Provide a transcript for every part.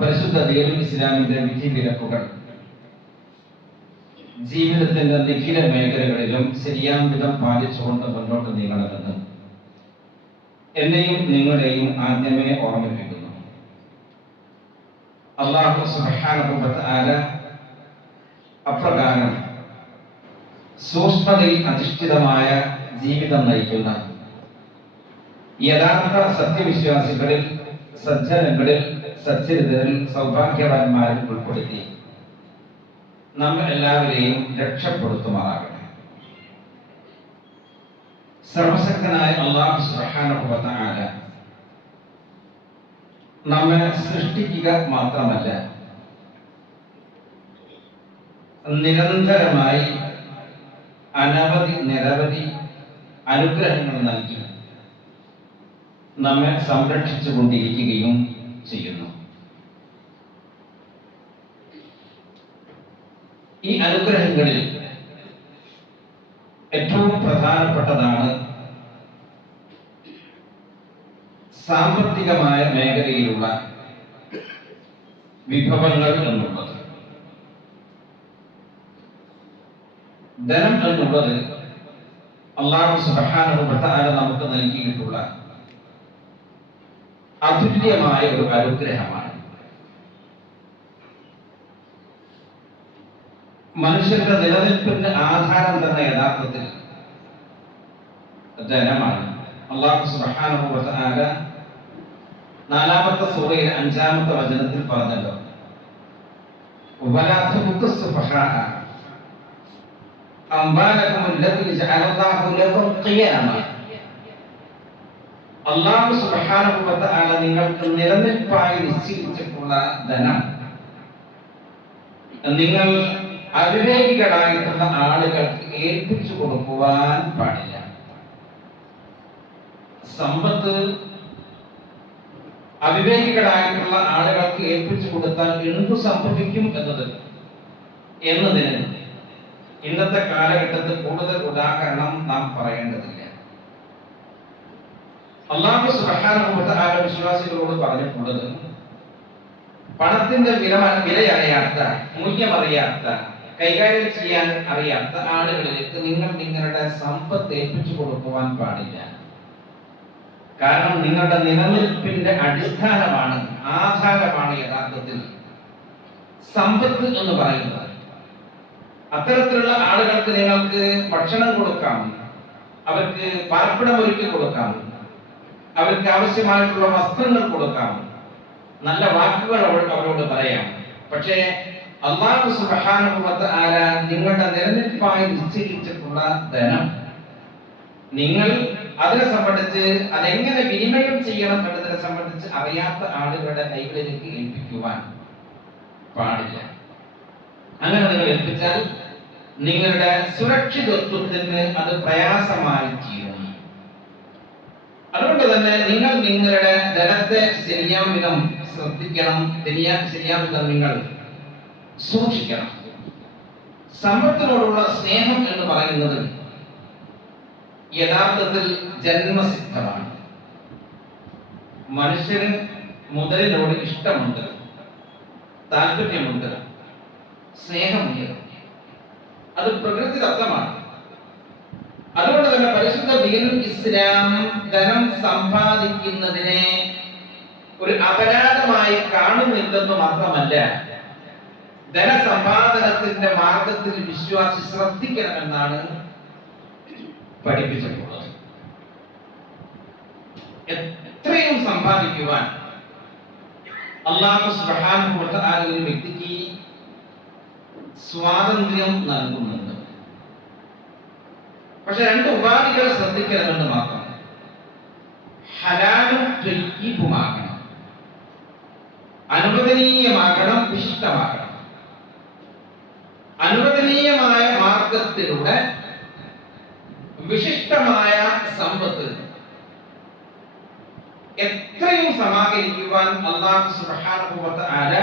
പരിശുദ്ധ ദീനുൽ ഇസ്ലാമിന്റെ വിധി വിലക്കുകൾ. ജീവിതത്തിന്റെ നിഖില മേഖലകളിലും ശരിയാം വിധം പാലിച്ചുകൊണ്ട് മുന്നോട്ട് നീങ്ങണമെന്ന് എന്നെയും നിങ്ങളെയും ആദ്യമേ ഓർമ്മിപ്പിക്കുന്നു. അള്ളാഹു സുബ്ഹാനഹു ആല അപ്രകാരം സൂക്ഷ്മതയിൽ അധിഷ്ഠിതമായ ജീവിതം നയിക്കുന്ന യഥാർത്ഥ സത്യവിശ്വാസികളിൽ സജ്ജനങ്ങളിൽ സച്ചരിതരിൽ സൗഭാഗ്യവാന്മാരും ഉൾപ്പെടുത്തി നമ്മെ എല്ലാവരെയും രക്ഷപ്പെടുത്തുമാറാകട്ടെ. സർവശക്തനായ അള്ളാഹു വ നമ്മെ സൃഷ്ടിക്കുക മാത്രമല്ല നിരന്തരമായി അനവധി നിരവധി അനുഗ്രഹങ്ങൾ നൽകി നമ്മെ സംരക്ഷിച്ചു കൊണ്ടിരിക്കുകയും ചെയ്യുന്നു. ഈ അനുഗ്രഹങ്ങളിൽ ഏറ്റവും പ്രധാനപ്പെട്ടതാണ് സാമ്പത്തികമായ മേഖലയിലുള്ള വിഭവങ്ങൾ എന്നുള്ളത്. ധനം എന്നുള്ളത് അള്ളാഹു സുബ്ഹാനഹു വ നമുക്ക് നൽകിയിട്ടുള്ള അതുല്യമായ ഒരു അനുഗ്രഹമാണ് മനുഷ്യരുടെ നിലനിൽപ്പിന് ആധാരം തന്നെ യഥാർത്ഥത്തിൽ ധനമാണ് അള്ളാഹു സുബ്ഹാനഹു വ തആല നാലാമത്തെ സൂറയിൽ അഞ്ചാമത്തെ വചനത്തിൽ പറഞ്ഞല്ലോ ولا تؤتوا السفهاء أموالكم التي جعل الله لكم قياما അള്ളാഹു സുബ്ഹാനഹു വ തആല നിങ്ങൾക്ക് നിലനിൽപ്പായി നിശ്ചയിച്ചിട്ടുള്ള ധനം. നിങ്ങൾ അവിവേകികളായിട്ടുള്ള ആളുകൾക്ക് ഏൽപ്പിച്ചു കൊടുക്കുവാൻ പാടില്ല. സമ്പത്ത് അവിവേകികളായിട്ടുള്ള ആളുകൾക്ക് ഏൽപ്പിച്ചു കൊടുത്താൽ എന്തു സംഭവിക്കും എന്നത്? എന്നതിന് ഇന്നത്തെ കാലഘട്ടത്തിൽ കൂടുതൽ ഉദാഹരണം നാം പറയേണ്ടതില്ല. അള്ളാഹു സുബ്ഹാനഹു വ തആല വിശ്വാസികളോട് പറഞ്ഞിട്ടുള്ളത് പണത്തിന്റെ വില വിലയറിയാത്ത മൂല്യമറിയാത്ത കൈകാര്യം ചെയ്യാൻ അറിയാത്ത ആളുകളിലേക്ക് നിങ്ങൾ നിങ്ങളുടെ സമ്പത്ത് ഏൽപ്പിച്ചു കൊടുക്കുവാൻ പാടില്ല. കാരണം നിങ്ങളുടെ നിലനിൽപ്പിന്റെ അടിസ്ഥാനമാണ് ആധാരമാണ് യഥാർത്ഥത്തിൽ സമ്പത്ത് എന്ന് പറയുന്നത്. അത്തരത്തിലുള്ള ആളുകൾക്ക് നിങ്ങൾക്ക് ഭക്ഷണം കൊടുക്കാം അവർക്ക് പാർപ്പിടം ഒരുക്കി കൊടുക്കാം അവർക്ക് ആവശ്യമായിട്ടുള്ള വസ്ത്രങ്ങൾ കൊടുക്കാം. നല്ല വാക്കുകൾ അവരോട് പറയാം. പക്ഷേ അള്ളാഹു സുബ്ഹാനഹു വ തആല നിങ്ങളുടെ നിലനിൽപ്പായി നിശ്ചയിച്ചിട്ടുള്ള ധനം നിങ്ങൾ അതിനെ സംബന്ധിച്ച് അതെങ്ങനെ വിനിമയം ചെയ്യണം എന്നതിനെ സംബന്ധിച്ച് അറിയാത്ത ആളുകളുടെ കൈകളിലേക്ക് ഏൽപ്പിക്കുവാൻ പാടില്ല. അങ്ങനെ നിങ്ങൾ ഏൽപ്പിച്ചാൽ നിങ്ങളുടെ സുരക്ഷിതത്വത്തിന് അത് പ്രയാസമായി തീരും. അതുകൊണ്ട് തന്നെ നിങ്ങൾ നിങ്ങളുടെ ധനത്തെ ശരിയാം വിധം ശ്രദ്ധിക്കണം ശരിയാ ശരിയാം വിധം നിങ്ങൾ സൂക്ഷിക്കണം. സമ്പത്തിനോടുള്ള സ്നേഹം എന്ന് പറയുന്നത് യഥാർത്ഥത്തിൽ ജന്മസിദ്ധമാണ്. മനുഷ്യന് മുതലിനോട് ഇഷ്ടമുണ്ട് താല്പര്യമുണ്ട് സ്നേഹമുണ്ട്. അത് പ്രകൃതിദത്തമാണ്. അതുകൊണ്ട് തന്നെ പരിശുദ്ധ ദീനുൽ ഇസ്ലാം ധനം സമ്പാദിക്കുന്നതിനെ ഒരു അപരാധമായി കാണുന്നില്ലെന്ന് മാത്രമല്ല ധനസമ്പാദനത്തിന്റെ മാർഗത്തിൽ വിശ്വാസി ശ്രദ്ധിക്കണമെന്നാണ് പഠിപ്പിച്ചിട്ടുള്ളത്. എത്രയും സമ്പാദിക്കുവാൻ അള്ളാഹു തആല ഒരു വ്യക്തിക്ക് സ്വാതന്ത്ര്യം നൽകുന്നുണ്ട്. പക്ഷെ രണ്ട് ഉപാധികൾ ശ്രദ്ധിക്കണമെന്ന് മാത്രം. ഹലാലും ത്വയ്യീപുമാകണം അനുവദനീയമാകണം വിശിഷ്ടമാകണം അനുവദനീയമായ മാർഗത്തിലൂടെ വിശിഷ്ടമായ സമ്പത്ത് എത്രയും സമാഹരിക്കുവാൻ അള്ളാഹു സുബ്ഹാനഹു വ തആല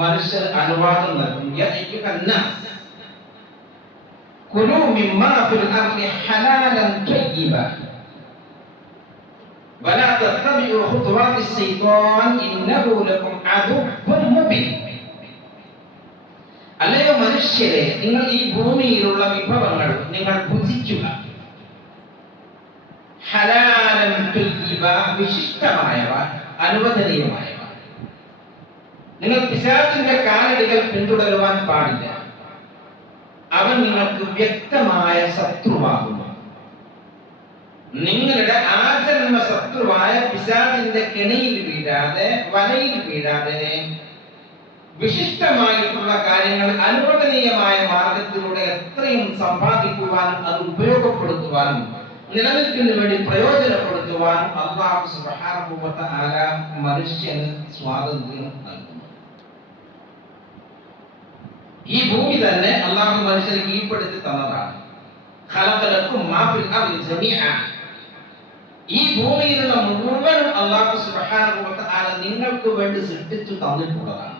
മനുഷ്യർ അനുവാദം നൽകും. യാ Kulu mimma fil ardi halalan tayyiba. Wa la tattabi'u khutuwati syaitan innahu lakum aduwwun mubin. അല്ലയോ മനുഷ്യരെ നിങ്ങൾ ഈ ഭൂമിയിലുള്ള വിഭവങ്ങൾ നിങ്ങൾ ഭുജിക്കുക ഹലാലം വിശിഷ്ടമായവ അനുവദനീയമായവ നിങ്ങൾ പിശാചിന്റെ കാലടികൾ പിന്തുടരുവാൻ പാടില്ല അവൻ നിങ്ങൾക്ക് വ്യക്തമായ ശത്രുവാകുന്നു. നിങ്ങളുടെ ആചരണ ശത്രുവായ പിശാചിന്റെ കെണിയിൽ വീഴാതെ വലയിൽ വീഴാതെ വിശിഷ്ടമായിട്ടുള്ള കാര്യങ്ങൾ അനുവദനീയമായ മാർഗത്തിലൂടെ എത്രയും സമ്പാദിക്കുവാനും അത് ഉപയോഗപ്പെടുത്തുവാനും നിലനിൽപ്പിന് വേണ്ടി പ്രയോജനപ്പെടുത്തുവാനും അള്ളാഹു സുബ്ഹാനഹു വ തആല മനുഷ്യന് സ്വാതന്ത്ര്യം നൽകുന്നു. ഈ ഭൂമി തന്നെ അള്ളാഹു മനുഷ്യന് കീഴ്പ്പെടുത്തി തന്നതാണ്. ഈ ഭൂമിയിലുള്ള മുഴുവനും അള്ളാഹു വ നിങ്ങൾക്ക് വേണ്ടി സൃഷ്ടിച്ചു തന്നിട്ടുള്ളതാണ്.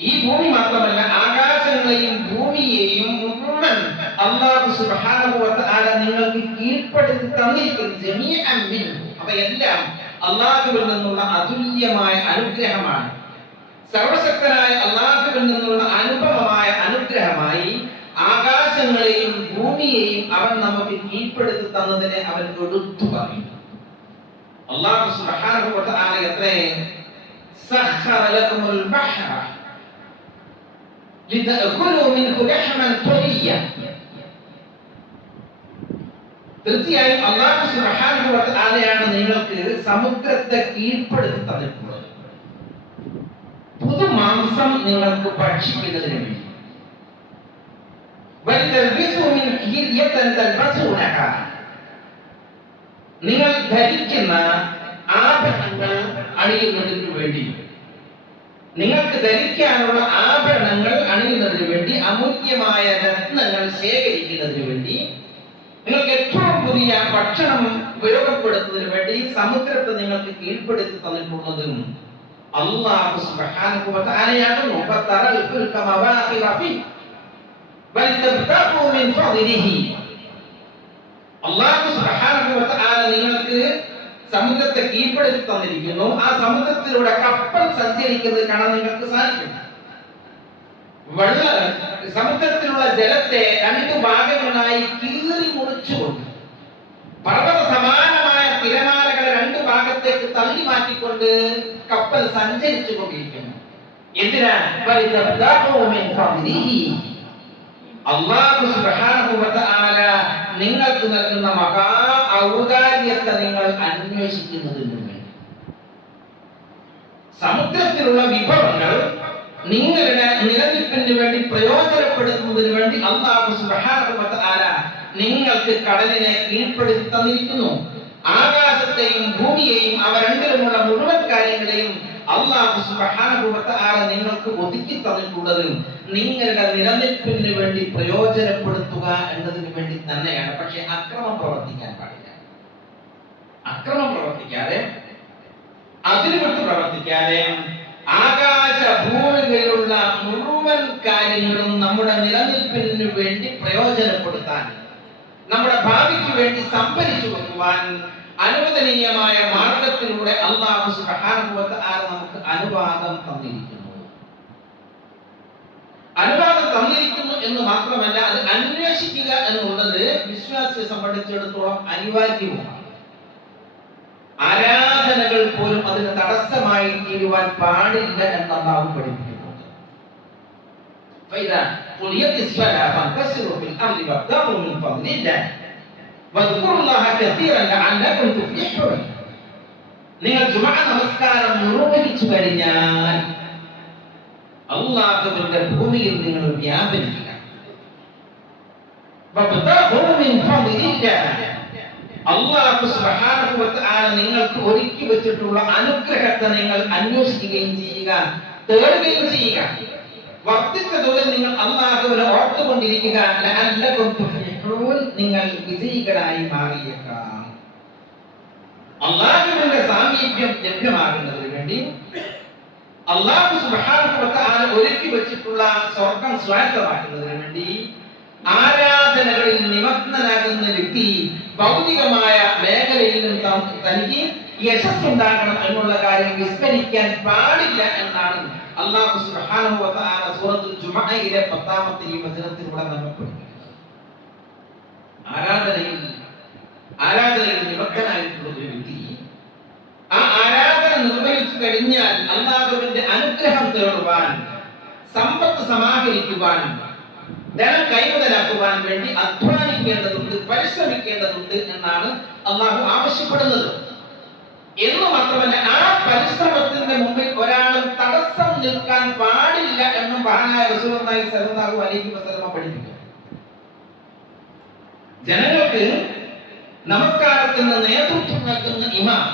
ഈ ഭൂമി മാത്രമല്ല ആകാശങ്ങളെയും ഭൂമിയെയും മുഴുവൻ അള്ളാഹു വ നിങ്ങൾക്ക് കീഴ്പ്പെടുത്തി തന്നിരിക്കുന്നു. അപ്പൊ എല്ലാം അള്ളാഹുവിൽ നിന്നുള്ള അതുല്യമായ അനുഗ്രഹമാണ്. സർവശക്തനായ അള്ളാഹുവിൽ നിന്നുള്ള അനുഭവമായ അനുഗ്രഹമായി ആകാശങ്ങളെയും ഭൂമിയെയും അവൻ നമുക്ക് കീഴ്പ്പെടുത്തി തന്നതിനെ അവൻ എടുത്തു പറയുന്നു. അള്ളാഹു സുബ്ഹാനഹു വ തആല എത്രേ? സഖറ ലകുമുൽ ബഹ്റ. ലിതഅകുലു മിൻഹു ലഹ്മൻ തരിയ തീർച്ചയായും അള്ളാഹു സുബ്ഹാനഹു വ തആലയാണ് നിങ്ങൾക്ക് സമുദ്രത്തെ കീഴ്പ്പെടുത്തി തന്നിട്ടുള്ളത്. പുതു മാംസം നിങ്ങൾക്ക് ഭക്ഷിക്കുന്നതിന് വേണ്ടി. നിങ്ങൾ ധരിക്കുന്ന ആഭരണങ്ങൾ അണിയുന്നതിന് വേണ്ടി. നിങ്ങൾക്ക് ധരിക്കാനുള്ള ആഭരണങ്ങൾ അണിയുന്നതിന് വേണ്ടി അമൂല്യമായ രത്നങ്ങൾ ശേഖരിക്കുന്നതിന് വേണ്ടി നിങ്ങൾക്ക് ഏറ്റവും പുതിയ ഭക്ഷണം ഉപയോഗപ്പെടുത്തുന്നതിന് വേണ്ടി സമുദ്രത്തെ നിങ്ങൾക്ക് കീഴ്പ്പെടുത്തി തന്നിട്ടുള്ളതും അള്ളാഹു സുബ്ഹാനഹു വ തആലയാണ് മുബത്തറൽ ഫുൽക മവാഖിറ ബൽ തബ്തഖു മിൻ ഫളിഹി അള്ളാഹു സുബ്ഹാനഹു വ തആല നിങ്ങൾക്ക് സമുദ്രത്തെ കീഴ്പ്പെടുത്തി തന്നിരിക്കുന്നു. ആ സമുദ്രത്തിലൂടെ കപ്പൽ സഞ്ചരിക്കുന്നത് കാണാൻ നിങ്ങൾക്ക് സാധിക്കും. വെള്ള സമുദ്രത്തിലുള്ള ജലത്തെ രണ്ടു ഭാഗങ്ങളായി കീറി മുറിച്ചുകൊണ്ട് പർവത ഭാഗത്തേക്ക് തള്ളി മാറ്റിക്കൊണ്ട് കപ്പൽ സഞ്ചരിച്ചു കൊണ്ടിരിക്കുന്നു എന്തിനാണ് അള്ളാഹു സുബ്ഹാനഹു വ തആല നിങ്ങൾക്ക് നൽകുന്ന മഹാ ഔദാര്യത്തെ നിങ്ങൾ അന്വേഷിക്കുന്നതിന് സമുദ്രത്തിലുള്ള വിഭവങ്ങൾ നിങ്ങളുടെ നിലനിൽപ്പിന് വേണ്ടി പ്രയോജനപ്പെടുത്തുന്നതിന് വേണ്ടി അള്ളാഹു സുബ്ഹാനഹു വ തആല നിങ്ങൾക്ക് കടലിനെ കീഴ്പ്പെടുത്തി തന്നിരിക്കുന്നു. ആകാശത്തെയും ഭൂമിയെയും അവ രണ്ടിലുമുള്ള മുഴുവൻ കാര്യങ്ങളെയും അള്ളാഹു തആല നിങ്ങൾക്ക് ഒതുക്കി തന്നിട്ടുള്ളത് നിങ്ങളുടെ നിലനിൽപ്പിന് വേണ്ടി പ്രയോജനപ്പെടുത്തുക എന്നതിന് വേണ്ടി തന്നെയാണ്. പക്ഷെ അക്രമം പ്രവർത്തിക്കാൻ പാടില്ല. അക്രമം പ്രവർത്തിക്കാതെ അതിനു വിട്ട് പ്രവർത്തിക്കാതെ ആകാശ ഭൂമികളിലുള്ള മുഴുവൻ കാര്യങ്ങളും നമ്മുടെ നിലനിൽപ്പിന് വേണ്ടി പ്രയോജനപ്പെടുത്താൻ നമ്മുടെ ഭാവിക്ക് വേണ്ടി സംഭരിച്ചു വെക്കുവാൻ അനുവദനീയമായ മാർഗത്തിലൂടെ അള്ളാഹു സുബ്ഹാനഹു വ തആല നമുക്ക് അനുവാദം തന്നിരിക്കുന്നു. അനുവാദം തന്നിരിക്കുന്നു എന്ന് മാത്രമല്ല അത് അന്വേഷിക്കുക എന്നുള്ളത് വിശ്വാസിയെ സംബന്ധിച്ചിടത്തോളം അനിവാര്യവുമാണ്. ആരാധനകൾ പോലും അതിന് തടസ്സമായി തീരുവാൻ പാടില്ല എന്ന് അള്ളാഹു പഠിപ്പിക്കുന്നുണ്ട് فإذا قضيت الصلاة فانتشروا في الأرض وابتغوا من فضل الله واذكروا الله كثيرا لعلكم تفلحون നിങ്ങൾ ജുമഅ നമസ്കാരം നിർവഹിച്ചു കഴിഞ്ഞാൽ അള്ളാഹുവിന്റെ ഭൂമിയിൽ നിങ്ങൾ വ്യാപരിക്കുക വബ്തഗൂ മിൻ ഫളില്ലാഹ്. അള്ളാഹു സുബ്ഹാനഹു വ തആല നിങ്ങൾക്ക് ഒരുക്കി വെച്ചിട്ടുള്ള അനുഗ്രഹത്തെ നിങ്ങൾ അന്വേഷിക്കുകയും ചെയ്യുക തേടുകയും ചെയ്യുക വർദ്ധിച്ച തോതിൽ നിങ്ങൾ അള്ളാഹുവിനെ ഓർത്തുകൊണ്ടിരിക്കുക. നിങ്ങൾ വിജയികളായി മാറിയേക്കാം അള്ളാഹുവിന്റെ സാമീപ്യം ലഭ്യമാകുന്നതിന് വേണ്ടി അള്ളാഹു വ ഒരുക്കി വെച്ചിട്ടുള്ള സ്വർഗം സ്വായത്തമാക്കുന്നതിന് വേണ്ടി ആരാധനകളിൽ നിമഗ്നനാകുന്ന വ്യക്തി ഭൗതികമായ മേഖലയിൽ നിന്ന് തനിക്ക് യശസ്സുണ്ടാകണം എന്നുള്ള കാര്യം വിസ്മരിക്കാൻ പാടില്ല എന്നാണ് അള്ളാഹു സുബ്ഹാനഹു വ തആല സൂറത്തുൽ ജുമഅയിലെ പത്താമത്തെ ഈ വചനത്തിലൂടെ നമ്മെ പഠിപ്പിക്കുന്നത് ആരാധനയിൽ ആരാധനയിൽ നിമഗ്നനായിട്ടുള്ള ഒരു വ്യക്തി ആ ആരാധന നിർവഹിച്ചു കഴിഞ്ഞാൽ അള്ളാഹുവിന്റെ അനുഗ്രഹം തേടുവാൻ സമ്പത്ത് സമാഹരിക്കുവാൻ ധനം കൈമുതലാക്കുവാൻ വേണ്ടി അധ്വാനിക്കേണ്ടതുണ്ട് പരിശ്രമിക്കേണ്ടതുണ്ട് എന്നാണ് അള്ളാഹു ആവശ്യപ്പെടുന്നത്. എന്ന് മാത്രമല്ല ആ പരിശ്രമത്തിന്റെ മുമ്പിൽ ഒരാളും തടസ്സം നിൽക്കാൻ പാടില്ല എന്നും മഹാനായ റസൂലുള്ളാഹി സ്വല്ലല്ലാഹു അലൈഹി വസല്ലമ പഠിപ്പിക്കുന്നു ജനങ്ങൾക്ക് നമസ്കാരത്തിന് നേതൃത്വം നൽകുന്ന ഇമാം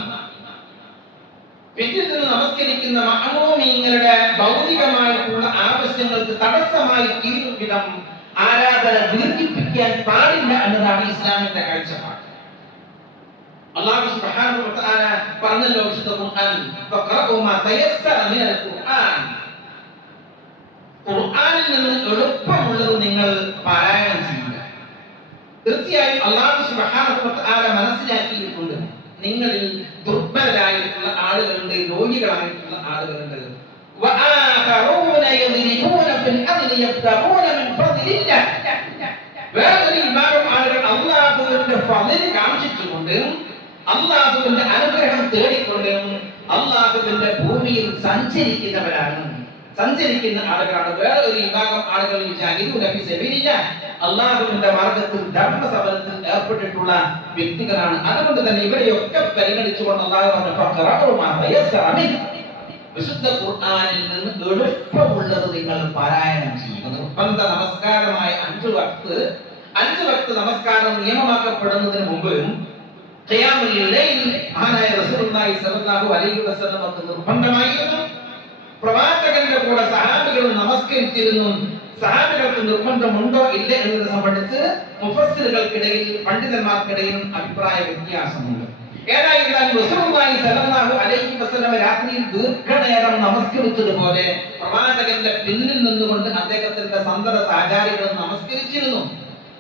പിന്നിൽ നമസ്കരിക്കുന്ന മഹമൂമിങ്ങളുടെ ഭൗതികമായിട്ടുള്ള ആവശ്യങ്ങൾക്ക് തടസ്സമായി തീരും വിധം ആരാധന ദീർഘിപ്പിക്കാൻ പാടില്ല എന്നതാണ് ഇസ്ലാമിന്റെ കാഴ്ചപ്പാട്. അള്ളാഹു സുബ്ഹാനഹു വ തആല പറഞ്ഞല്ലോ വിശുദ്ധ ഖുർആൻ ഫഖറഉ മാ തയസ്സറ മിനൽ ഖുർആൻ ഖുർആനിൽ നിന്ന് എളുപ്പമുള്ളത് നിങ്ങൾ പാരായണം ചെയ്യുക തീർച്ചയായും അള്ളാഹു സുബ്ഹാനഹു വ തആല മനസ്സിലാക്കിയിട്ടുണ്ട് നിങ്ങളിൽ ദുർബലരായിട്ടുള്ള ആളുകളുണ്ട് രോഗികളായിട്ടുള്ള ആളുകളുണ്ട് وآخرون يضربون في الأرض يبتغون من فضل الله വേറൊരു വിഭാഗം ആളുകൾ അള്ളാഹുവിന്റെ ഫതിൽ കാണിച്ചിട്ടുകൊണ്ട് അള്ളാഹുവിന്റെ അനുഗ്രഹം തേടിക്കൊണ്ട് അള്ളാഹുവിന്റെ ഭൂമിയിൽ സഞ്ചരിക്കുന്നവരാണ്. സഞ്ചരിക്കുന്ന ആളുകളാണ്. വേറെ ഒരു വിഭാഗം ആളുകൾ വിചാരിക്കില്ല അള്ളാഹുവിന്റെ മാർഗത്തിൽ ധർമ്മസമരത്തിൽ ഏർപ്പെട്ടിട്ടുള്ള വ്യക്തികളാണ്. അതുകൊണ്ട് തന്നെ ഇവരെയൊക്കെ പരിഗണിച്ചുകൊണ്ട് അള്ളാഹു. വിശുദ്ധ ഖുർആനിൽ നിന്ന് എളുപ്പമുള്ളത് നിങ്ങൾ പാരായണം ചെയ്യുക നിർബന്ധ നമസ്കാരമായ അഞ്ചു വക്ത് അഞ്ചു വക്ത് നമസ്കാരം നിയമമാക്കപ്പെടുന്നതിന് മുമ്പ് റസൂലുള്ളാഹി സ്വല്ലല്ലാഹു അലൈഹി നിർബന്ധമായിരുന്നു. പ്രവാചകന്റെ കൂടെ സഹാബികൾ നമസ്കരിച്ചിരുന്നു. സഹാബികൾക്ക് നിർബന്ധമുണ്ടോ ഇല്ല എന്നതിനെ സംബന്ധിച്ച് മുഫസ്സിലുകൾക്കിടയിൽ പണ്ഡിതന്മാർക്കിടയിൽ അഭിപ്രായ വ്യത്യാസമുണ്ട്. റസൂലുള്ളാഹി സ്വല്ലല്ലാഹു അലൈഹി രാത്രിയിൽ ദീർഘനേരം നമസ്കരിച്ചതുപോലെ പ്രവാചകന്റെ പിന്നിൽ നിന്നുകൊണ്ട് അദ്ദേഹത്തിന്റെ സന്തത സഹചാരികൾ നമസ്കരിച്ചിരുന്നു.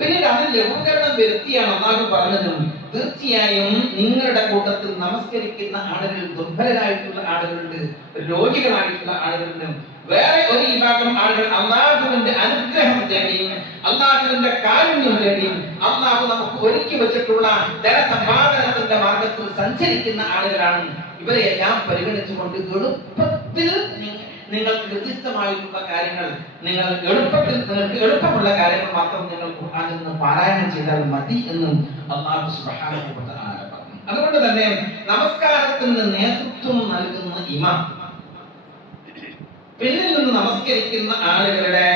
പിന്നീട് അതിൽ ലഘൂകരണം വരുത്തിയാണ് അള്ളാഹു പറഞ്ഞത്. തീർച്ചയായും നിങ്ങളുടെ കൂട്ടത്തിൽ നമസ്കരിക്കുന്ന ആളുകൾ ദുർബലരായിട്ടുള്ള ആളുകളുണ്ട് രോഗികളായിട്ടുള്ള ആളുകളുണ്ട്. വേറെ ഒരു വിഭാഗം ആളുകൾ അള്ളാഹുവിന്റെ അനുഗ്രഹം തേടിയും അള്ളാഹുവിന്റെ കാരുണ്യം തേടിയും അള്ളാഹു നമുക്ക് ഒരുക്കി വെച്ചിട്ടുള്ള ധനസമ്പാദനത്തിന്റെ മാർഗത്തിൽ സഞ്ചരിക്കുന്ന ആളുകളാണ്. ഇവരെയെല്ലാം പരിഗണിച്ചുകൊണ്ട് എളുപ്പത്തിൽ നി- നിങ്ങൾക്ക് വ്യത്യസ്തമായിട്ടുള്ള കാര്യങ്ങൾ നിങ്ങൾ എളുപ്പത്തിൽ നിങ്ങൾക്ക് എളുപ്പമുള്ള കാര്യങ്ങൾ മാത്രം നിങ്ങൾ ഖുർആനിൽ നിന്ന് പാരായണം ചെയ്താൽ മതി എന്നും അള്ളാഹു സുബ്ഹാനഹു വ തആല പറഞ്ഞു. അതുകൊണ്ട് തന്നെ നമസ്കാരത്തിന് നേതൃത്വം നൽകുന്ന ഇമാം പിന്നിൽ നിന്ന് നമസ്കരിക്കുന്ന ആളുകളുടെ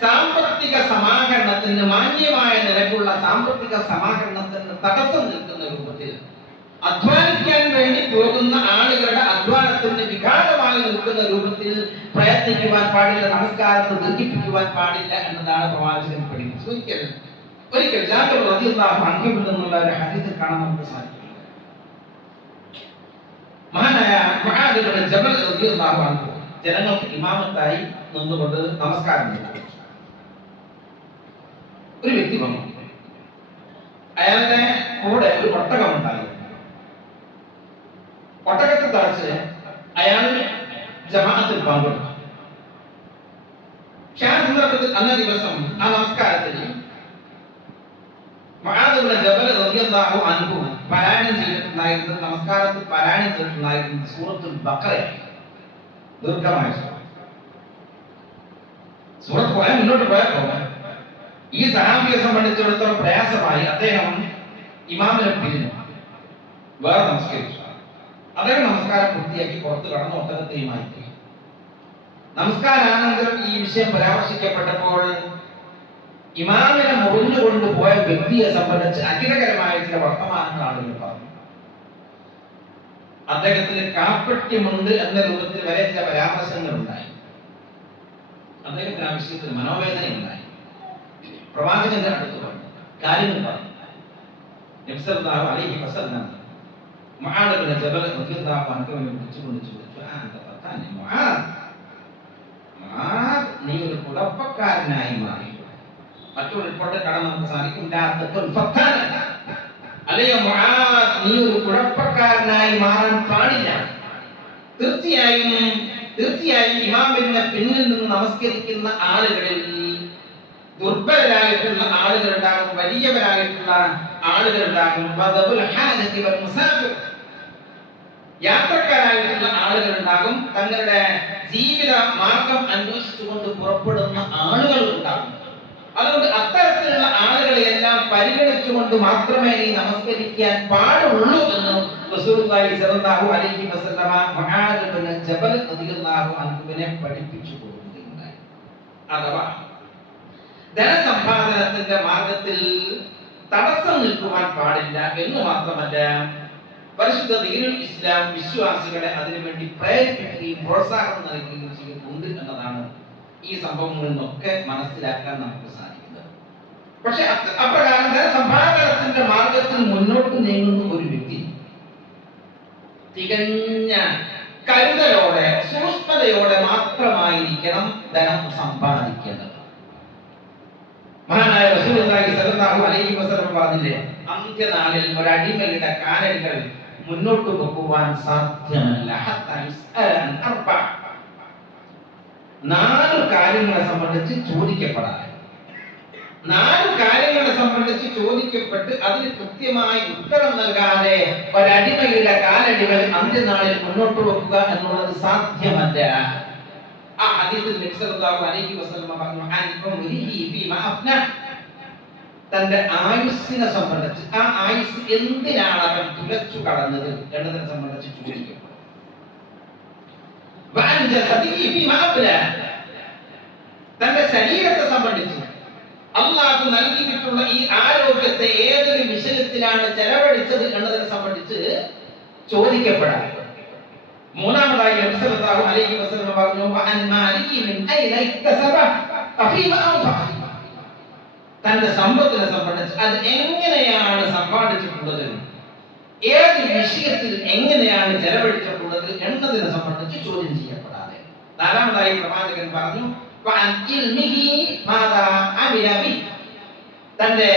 സാമ്പത്തിക സമാഹരണത്തിന് മാന്യമായ നിലക്കുള്ള സാമ്പത്തിക സമാഹരണത്തിന് തടസ്സം നിൽക്കുന്ന രൂപത്തിൽ അധ്വാനിക്കാൻ വേണ്ടി പോകുന്ന ആളുകളുടെ അധ്വാനത്തിന് വിഘാതമായി നിൽക്കുന്ന രൂപത്തിൽ പ്രയത്നിക്കുവാൻ പാടില്ല നമസ്കാരത്തെ ദീർഘിപ്പിക്കുവാൻ പാടില്ല എന്നതാണ് പ്രവാചകൻ പഠിപ്പിച്ചത് ഒരിക്കൽ ഒരിക്കൽ ജാബിർ റളിയല്ലാഹു അൻഹു എന്നുള്ള ഒരു ഹദീസിൽ കാണാൻ നമുക്ക് സാധിക്കും മഹാനായ മുആദ് ഇബ്നു ജബൽ റളിയല്ലാഹു അൻഹു ജനങ്ങൾക്ക് ഇമാമത്തായി നിന്നുകൊണ്ട് നമസ്കാരം ചെയ്തു. ഒരു വ്യക്തി വന്നു. അയാളുടെ കൂടെ ഒരു ഒട്ടകം തറച്ച് അയാൾ ജമാഅത്തിൽ പങ്കെടുത്തു. സന്ദർഭത്തിൽ അന്ന ദിവസം ആ നമസ്കാരത്തിൽ പാരായണം ചെയ്തിട്ടുണ്ടായിരുന്നത് നമസ്കാരത്തിൽ പാരായണം ചെയ്തിട്ടുണ്ടായിരുന്നത് സൂറത്തുൽ ബക്കറ ദീർഘമായ സൂറത്ത്. പോയാൽ മുന്നോട്ട് പോയപ്പോ ഈ സഹാബിയെ സംബന്ധിച്ചിടത്തോളം പ്രയാസമായി അദ്ദേഹം ഇമാമിനെ പിരിഞ്ഞു. വേറെ നമസ്കരിച്ചു. അദ്ദേഹം നമസ്കാരം പൂർത്തിയാക്കി പുറത്ത് കടന്നു ഒട്ടകത്തെയുമായി നമസ്കാരാനന്തരം ഈ വിഷയം പരാമർശിക്കപ്പെട്ടപ്പോൾ ഇമാമിനെ മുറിഞ്ഞുകൊണ്ട് പോയ വ്യക്തിയെ സംബന്ധിച്ച് അഖിലകരമായ ചില വർത്തമാനങ്ങൾ ആളുകൾ പറഞ്ഞു അദ്ദേഹത്തിന് കാപ്പട്യമുണ്ട് എന്ന രൂപത്തിൽ വരെ ചില പരാമർശങ്ങൾ ഉണ്ടായി അദ്ദേഹത്തിന് ആ വിഷയത്തിൽ മനോവേദന ഉണ്ടായി പ്രവാചകന്റെ അടുത്ത് പറഞ്ഞു കാര്യങ്ങൾ പറഞ്ഞു. അലൈഹി വസല്ലം മുആദ് ബിൻ ജബൽ റളിയല്ലാഹു അൻഹുവിനെ വിളിച്ചുകൊണ്ട് ചോദിച്ചു "ആ, അന്ത ഫത്താനി മുആദ് മുആദ് നീ ഒരു കുഴപ്പക്കാരനായി മാറി മറ്റൊരു റിപ്പോർട്ട് കാണാൻ നമുക്ക് സാധിക്കും. അല്ലയോ മുആദ്, നീ ഒരു കുഴപ്പക്കാരനായി മാറാൻ പാടില്ല തീർച്ചയായും തീർച്ചയായും ഇമാമിന്റെ പിന്നിൽ നിന്ന് നമസ്കരിക്കുന്ന ആളുകളിൽ ദുർബലരായിട്ടുള്ള ആളുകളുണ്ടാകും വലിയവരായിട്ടുള്ള ആളുകൾ ഉണ്ടാകും യാത്രക്കാരായിട്ടുള്ള വൽ ഉണ്ടാകും തങ്ങളുടെ ജീവിത മാർഗം അന്വേഷിച്ചുകൊണ്ട് പുറപ്പെടുന്ന ആളുകൾ ഉണ്ടാകും അതുകൊണ്ട് അത്തരത്തിലുള്ള ആളുകളെ എല്ലാം പരിഗണിച്ചുകൊണ്ട് മാത്രമേ നീ നമസ്കരിക്കാൻ പാടുള്ളൂ എന്ന് റസൂലുള്ളാഹി സ്വല്ലല്ലാഹു അലൈഹി വസല്ലമ ബിൻ ജബൽ റളിയല്ലാഹു അൻഹുവിനെ പഠിപ്പിച്ചു കൊടുക്കുകയുണ്ടായി അഥവാ ധനസമ്പാദനത്തിന്റെ മാർഗത്തിൽ തടസ്സം നിൽക്കുവാൻ പാടില്ല എന്ന് മാത്രമല്ല പരിശുദ്ധ ദീനുൽ ഇസ്ലാം വിശ്വാസികളെ അതിനുവേണ്ടി പ്രേരിപ്പിക്കുകയും പ്രോത്സാഹനം നൽകുകയും ചെയ്യുന്നുണ്ട് എന്നതാണ് ഈ സംഭവങ്ങളിൽ നിന്നൊക്കെ മനസ്സിലാക്കാൻ നമുക്ക് സാധിക്കുന്നത്. പക്ഷെ അപ്രകാരം ധനസമ്പാദനത്തിന്റെ മാർഗത്തിൽ മുന്നോട്ട് നീങ്ങുന്ന ഒരു വ്യക്തി തികഞ്ഞ കരുതലോടെ സൂക്ഷ്മതയോടെ മാത്രമായിരിക്കണം ധനം സമ്പാദിക്കേണ്ടത്. മഹാനായ റസൂലുള്ളാഹി സ്വല്ലല്ലാഹു അലൈഹി വസല്ലം പറഞ്ഞില്ലേ അന്ത്യനാളിൽ ഒരു അടിമയുടെ കാലടികൾ മുന്നോട്ട് പോകുവാൻ സാധ്യമല്ല. നാല് കാര്യങ്ങളെ സംബന്ധിച്ച് ചോദിക്കപ്പെടാതെ നാല് കാര്യങ്ങളെ സംബന്ധിച്ച് ചോദിക്കപ്പെട്ട് അതിന് കൃത്യമായി ഉത്തരം നൽകാതെ ഒരടിമയുടെ കാലടികൾ അന്ത്യനാളിൽ മുന്നോട്ട് വെക്കുക എന്നുള്ളത് സാധ്യമല്ല. ആ ഹദീസിൽ നബി സല്ലല്ലാഹു അലൈഹി വസല്ലം പറഞ്ഞു അൻ ഉംരിഹി ഫീമാ അഫ്ന. തന്റെ ആയുസ്സിനെ സംബന്ധിച്ച് ആ ആയുസ് എന്തിനാണ് അവൻ തുലച്ചു കടന്നത് എന്നതിനെ സംബന്ധിച്ച് ചോദിക്കും. തന്റെ ശരീരത്തെ സംബന്ധിച്ച് അള്ളാഹു നൽകിയിട്ടുള്ള ഈ ആരോഗ്യത്തെ ഏതൊരു വിഷയത്തിലാണ് ചെലവഴിച്ചത് എന്നതിനെ സംബന്ധിച്ച് ചോദിക്കപ്പെടാം. മൂന്നാമതായി സല്ലല്ലാഹു അലൈഹി വസല്ലം പറഞ്ഞു വഅൻ മാലിഹി മിൻ അയ്ന ഇക്തസബ? അഫീമ അൻഫഖ തന്റെ സമ്പത്തിനെ സംബന്ധിച്ച് അത് എങ്ങനെയാണ് സമ്പാദിച്ചിട്ടുള്ളത്? ഏത് വിഷയത്തിൽ എങ്ങനെയാണ് ചെലവഴിച്ചിട്ടുള്ളത് എന്നതിനെ സംബന്ധിച്ച് ചോദ്യം ചെയ്യപ്പെടാതെ. നാലാമതായി പ്രവാചകൻ പറഞ്ഞു തന്റെ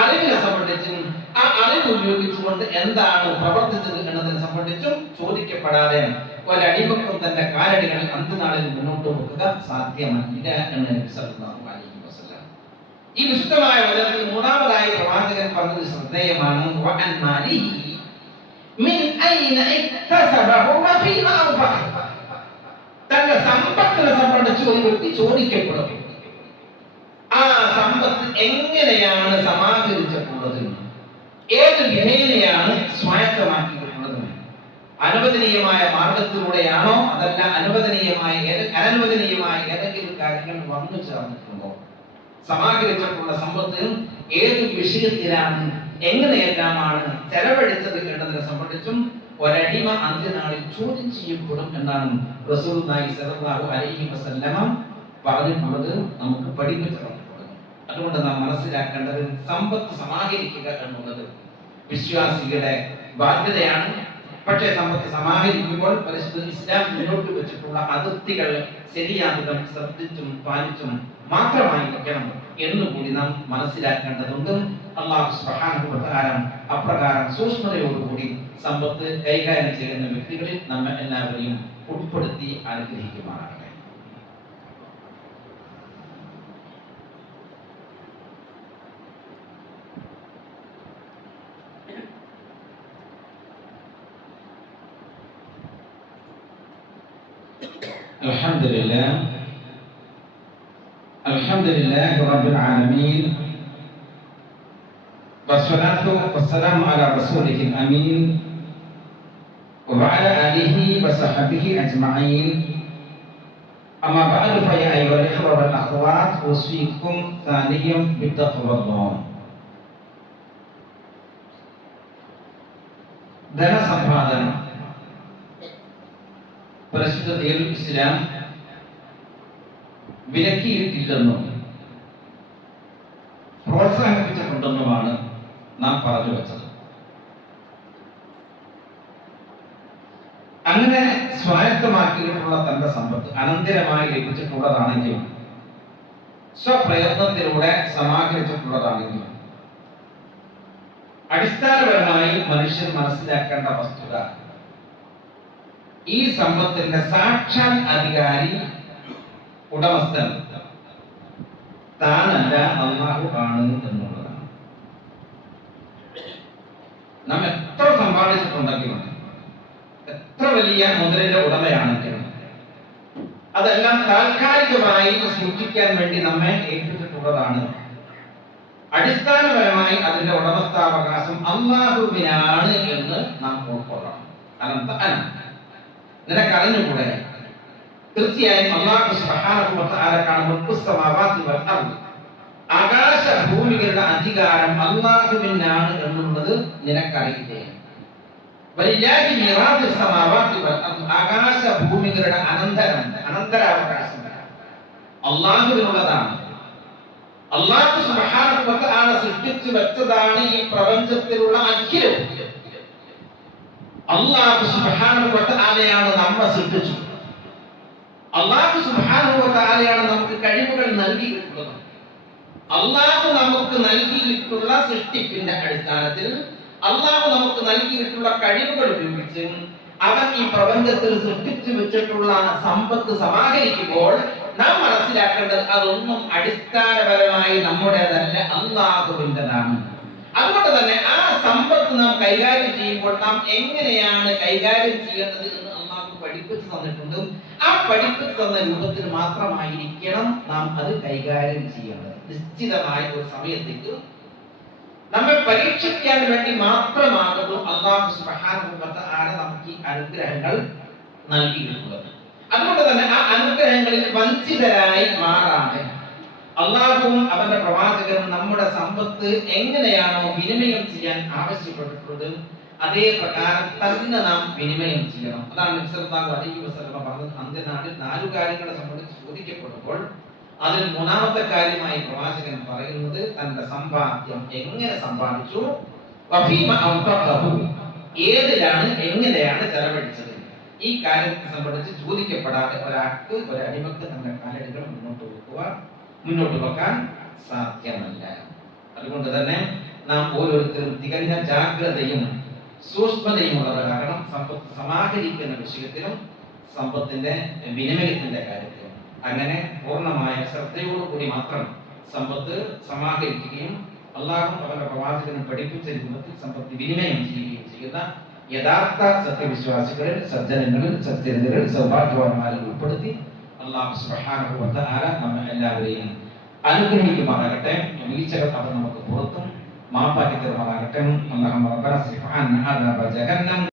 അറിവിനെ സംബന്ധിച്ചും ആ അറിവ് ഉപയോഗിച്ചുകൊണ്ട് എന്താണ് പ്രവർത്തിച്ചത് എന്നതിനെ സംബന്ധിച്ചും ചോദിക്കപ്പെടാതെ ഒരടിമക്കും തന്റെ കാലടികൾ അന്ത്യനാളിൽ മുന്നോട്ട് വെക്കുക സാധ്യമല്ല. എന്ന് ഈ വിശുദ്ധമായ വചനത്തിൽ മൂന്നാമതായി പ്രവാചകൻ പറഞ്ഞത് ശ്രദ്ധേയമാണ്. തന്റെ സമ്പത്തിനെ സംബന്ധിച്ച് ഒരു വ്യക്തി ചോദിക്കപ്പെടും. ആ സമ്പത്ത് എങ്ങനെയാണ് സമാഹരിച്ചിട്ടുള്ളത് ഏത് വിധേനയാണ് സ്വായത്തമാക്കിയിട്ടുള്ളത്? അനുവദനീയമായ മാർഗത്തിലൂടെയാണോ അതല്ല അനുവദനീയമായ അനനുവദനീയമായ ഏതെങ്കിലും കാര്യങ്ങൾ വന്നു ചേർന്നിട്ടുണ്ടോ? സമാഹരിച്ചിട്ടുള്ള സമ്പത്ത് ഏത് വിഷയത്തിലാണ്? എങ്ങനെയെല്ലാമാണ് ചെലവഴിച്ചത് എന്നതിനെ സംബന്ധിച്ചും ഒരടിമ അന്ത്യനാളിൽ ചോദ്യം ചെയ്യപ്പെടും എന്നാണ് റസൂലുള്ളാഹി സ്വല്ലല്ലാഹു അലൈഹി വസല്ലമ പറഞ്ഞിട്ടുള്ളത് നമുക്ക് പഠിപ്പിച്ചു അതുകൊണ്ട് നാം മനസ്സിലാക്കേണ്ടത് സമ്പത്ത് സമാഹരിക്കുക എന്നുള്ളത് വിശ്വാസികളുടെ ബാധ്യതയാണ്. പക്ഷേ സമ്പത്ത് സമാഹരിക്കുമ്പോൾ പരിശുദ്ധ ഇസ്ലാം മുന്നോട്ട് വെച്ചിട്ടുള്ള അതിർത്തികൾ ശരിയാകും ശ്രദ്ധിച്ചും പാലിച്ചും മാത്രമായിരിക്കണം എന്നുകൂടി നാം മനസ്സിലാക്കേണ്ടതുണ്ട്. അള്ളാഹു സുബ്ഹാനഹു വതആല അപ്രകാരം സൂക്ഷ്മതയോടുകൂടി സമ്പത്ത് കൈകാര്യം ചെയ്യുന്ന വ്യക്തികളിൽ നമ്മെ എല്ലാവരെയും ഉൾപ്പെടുത്തി അനുഗ്രഹിക്കുമാറാകട്ടെ. الحمد لله رب العالمين والصلاة والسلام على رسوله الأمين وعلى آله وصحبه أجمعين أما بعد فيا أيها الإخوة والأخوات أوصيكم ثانيا بتقوى الله ധനസമ്പാദനം പരിശുദ്ധ ദീനുൽ ഇസ്ലാം വിലക്കിയിട്ടില്ലെന്നും പ്രോത്സാഹിപ്പിച്ചിട്ടുണ്ടെന്നുമാണ് നാം പറഞ്ഞു വെച്ചത്. അങ്ങനെ സ്വായത്തമാക്കിയിട്ടുള്ള തന്റെ സമ്പത്ത് അനന്തരമായി ലഭിച്ചിട്ടുള്ളതാണെങ്കിലും സ്വപ്രയത്നത്തിലൂടെ സമാഹരിച്ചിട്ടുള്ളതാണെങ്കിലും അടിസ്ഥാനപരമായി മനുഷ്യൻ മനസ്സിലാക്കേണ്ട വസ്തുത ഈ സമ്പത്തിന്റെ സാക്ഷാൽ അധികാരി ഉടമസ്ഥൻ. താനല്ല അള്ളാഹു ആണ് എന്നുള്ളതാണ്. നാം എത്ര സമ്പാദിച്ചിട്ടുണ്ടെങ്കിലും എത്ര വലിയ മുതലിന്റെ ഉടമയാണെങ്കിലും അതെല്ലാം താൽക്കാലികമായി സൂക്ഷിക്കാൻ വേണ്ടി നമ്മെ ഏൽപ്പിച്ചിട്ടുള്ളതാണ്. അടിസ്ഥാനപരമായി അതിന്റെ ഉടമസ്ഥാവകാശം അള്ളാഹുവിനാണ് എന്ന് നാം ഉൾക്കൊള്ളണം അനന്ത അനന്ത നിനക്ക് അറിഞ്ഞുകൂടെ തീർച്ചയായും അള്ളാഹു സുബ്ഹാനഹു വ തആലക്കാണ് മുൽക്കു സമാവാതി വൽ അർദ്. ആകാശ ഭൂമികളുടെ അധികാരം അള്ളാഹുവിനാണ് എന്നുള്ളത് നിനക്കറിയില്ലേ? വലില്ലാഹി മിറാദ് സമാവാതി വൽ അർദ് ആകാശ ഭൂമികളുടെ അനന്തരം അനന്തരാവകാശം അള്ളാഹുവിനുള്ളതാണ്. അള്ളാഹു സുബ്ഹാനഹു വ തആല സൃഷ്ടിച്ചു വെച്ചതാണ് ഈ പ്രപഞ്ചത്തിലുള്ള അഖിലം. അള്ളാഹു സുബ്ഹാനഹു വ തആലയാണ് നമ്മെ സൃഷ്ടിച്ചത്. അള്ളാഹു തആലയാണ് നമുക്ക് കഴിവുകൾ നൽകിയിട്ടുള്ളത്. അള്ളാഹു നമുക്ക് നൽകിയിട്ടുള്ള സൃഷ്ടിപ്പിന്റെ അടിസ്ഥാനത്തിൽ അള്ളാഹു നമുക്ക് നൽകിയിട്ടുള്ള കഴിവുകൾ ഉപയോഗിച്ച് അവൻ ഈ പ്രപഞ്ചത്തിൽ സൃഷ്ടിച്ചു വെച്ചിട്ടുള്ള സമ്പത്ത് സമാഹരിക്കുമ്പോൾ നാം മനസ്സിലാക്കേണ്ടത് അതൊന്നും അടിസ്ഥാനപരമായി നമ്മുടേതല്ല അള്ളാഹുവിന്റെതാണ് അതുകൊണ്ട് തന്നെ ആ സമ്പത്ത് നാം കൈകാര്യം ചെയ്യുമ്പോൾ നാം എങ്ങനെയാണ് കൈകാര്യം ചെയ്യേണ്ടത് എന്ന് അള്ളാഹു പഠിപ്പിച്ചു തന്നിട്ടുണ്ട്. ആ പഠിപ്പിച്ചു തന്ന രൂപത്തിൽ മാത്രമായിരിക്കണം നാം അത് കൈകാര്യം ചെയ്യേണ്ടത്. നിശ്ചിതമായ ഒരു സമയത്തേക്ക് നമ്മെ പരീക്ഷിക്കാൻ വേണ്ടി മാത്രമാകുന്നു അള്ളാഹു തആല നമുക്ക് ഈ അനുഗ്രഹങ്ങൾ നൽകിയിട്ടുള്ളത്. അതുകൊണ്ട് തന്നെ ആ അനുഗ്രഹങ്ങളിൽ വഞ്ചിതരായി മാറാതെ അള്ളാഹുവും അവന്റെ പ്രവാചകനും നമ്മുടെ സമ്പത്ത് എങ്ങനെയാണോ വിനിമയം ചെയ്യാൻ ആവശ്യപ്പെട്ടിട്ടുള്ളത് അതേ പ്രകാരം തന്നെ നാം വിനിമയം ചെയ്യണം. അതാണ് പറഞ്ഞത്. അന്ത്യനാളിൽ നാലു കാര്യങ്ങളെ സംബന്ധിച്ച് ചോദിക്കപ്പെടുമ്പോൾ അതിൽ മൂന്നാമത്തെ കാര്യമായി പ്രവാചകൻ പറയുന്നത് തന്റെ സമ്പാദ്യം എങ്ങനെ സമ്പാദിച്ചു? ഏതിലാണ് എങ്ങനെയാണ് ചെലവഴിച്ചത്? ഈ കാര്യത്തെ സംബന്ധിച്ച് ചോദിക്കപ്പെടാതെ ഒരാൾക്ക് ഒരു അടിമക്ക് തന്റെ കാലടികൾ മുന്നോട്ട് വെക്കുക മുന്നോട്ട് വെക്കാൻ സാധ്യമല്ല. അതുകൊണ്ട് തന്നെ നാം ഓരോരുത്തരും തികഞ്ഞ ജാഗ്രതയും സൂക്ഷ്മതയും കാരണം സമ്പത്ത് സമാഹരിക്കുന്ന വിഷയത്തിലും സമ്പത്തിന്റെ വിനിമയത്തിന്റെ കാര്യത്തിലും അങ്ങനെ പൂർണമായ ശ്രദ്ധയോടുകൂടി മാത്രം സമ്പത്ത് സമാഹരിക്കുകയും അള്ളാഹു അവരുടെ പ്രവാചകനും പഠിപ്പിച്ച രൂപത്തിൽ സമ്പത്ത് വിനിമയം ചെയ്യുകയും ചെയ്യുന്ന യഥാർത്ഥ സത്യവിശ്വാസികളിൽ സജ്ജനങ്ങളിൽ സത്യനികളിൽ സൗഭാഗ്യവാന്മാരിൽ ഉൾപ്പെടുത്തി അള്ളാഹു സുബ്ഹാനഹു ആരാ നമ്മെ എല്ലാവരെയും അനുഗ്രഹിക്കുമാറാകട്ടെ. വീഴ്ചകൾ അവർ നമുക്ക് പുറത്തും maafa di termalarikan Allah melakukan sifan ada bajakan